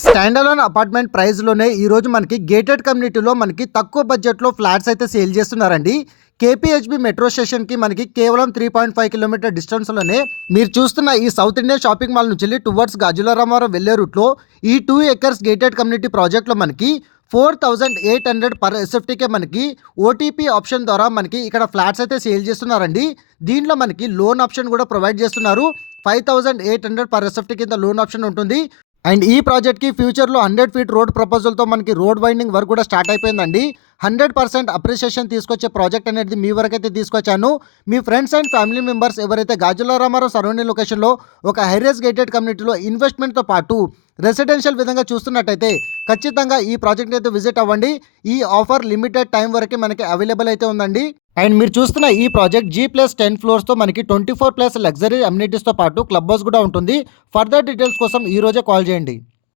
Stand alone apartment ప్రైస్లోనే ఈరోజు మనకి gated కమ్యూనిటీలో మనకి తక్కువ బడ్జెట్లో ఫ్లాట్స్ అయితే సేల్ చేస్తున్నారండి. కేపీహెచ్బి మెట్రో స్టేషన్కి మనకి కేవలం 3.5 కిలోమీటర్ డిస్టెన్స్లోనే మీరు చూస్తున్న ఈ సౌత్ ఇండియన్ షాపింగ్ మాల్ నుంచి టువర్డ్స్ గాజుల రామారావు వెళ్ళే రూట్లో ఈ 2 ఎకర్స్ గేటెడ్ కమ్యూనిటీ ప్రాజెక్ట్లో మనకి 4,800 పర్ ఎస్ఎఫ్టీకే మనకి ఓటీపీ ఆప్షన్ ద్వారా మనకి ఇక్కడ ఫ్లాట్స్ అయితే సేల్ చేస్తున్నారండి. దీంట్లో మనకి లోన్ ఆప్షన్ కూడా ప్రొవైడ్ చేస్తున్నారు. 5,800 పర్ ఎస్ఎఫ్టీ కింద లోన్ ఆప్షన్ ఉంటుంది. అండ్ ఈ ప్రాజెక్ట్కి ఫ్యూచర్లో 100 ఫీట్ రోడ్ ప్రపోజల్తో మనకి రోడ్ వైండింగ్ వర్క్ కూడా స్టార్ట్ అయిపోయిందండి. 100% అప్రిషియేషన్ తీసుకొచ్చే ప్రాజెక్ట్ అనేది మీ వరకైతే తీసుకొచ్చాను. మీ ఫ్రెండ్స్ అండ్ ఫ్యామిలీ మెంబర్స్ ఎవరైతే గాజుల రామారావు సరౌండింగ్ లొకేషన్లో ఒక హైరేస్ గేటెడ్ కమ్యూనిటీలో ఇన్వెస్ట్మెంట్తో పాటు రెసిడెన్షియల్ విధంగా చూస్తున్నట్టయితే ఖచ్చితంగా ఈ ప్రాజెక్ట్ అయితే విజిట్ అవ్వండి. ఈ ఆఫర్ లిమిటెడ్ టైం వరకే మనకి అవైలబుల్ అయితే ఉందండి. అండ్ మీరు చూస్తున్న ఈ ప్రాజెక్ట్ G+10 ఫ్లోర్స్తో మనకి 24+ లగ్జరీ అమ్యూనిటీస్తో పాటు క్లబ్ హౌస్ కూడా ఉంటుంది. ఫర్దర్ డీటెయిల్స్ కోసం ఈ రోజే కాల్ చేయండి.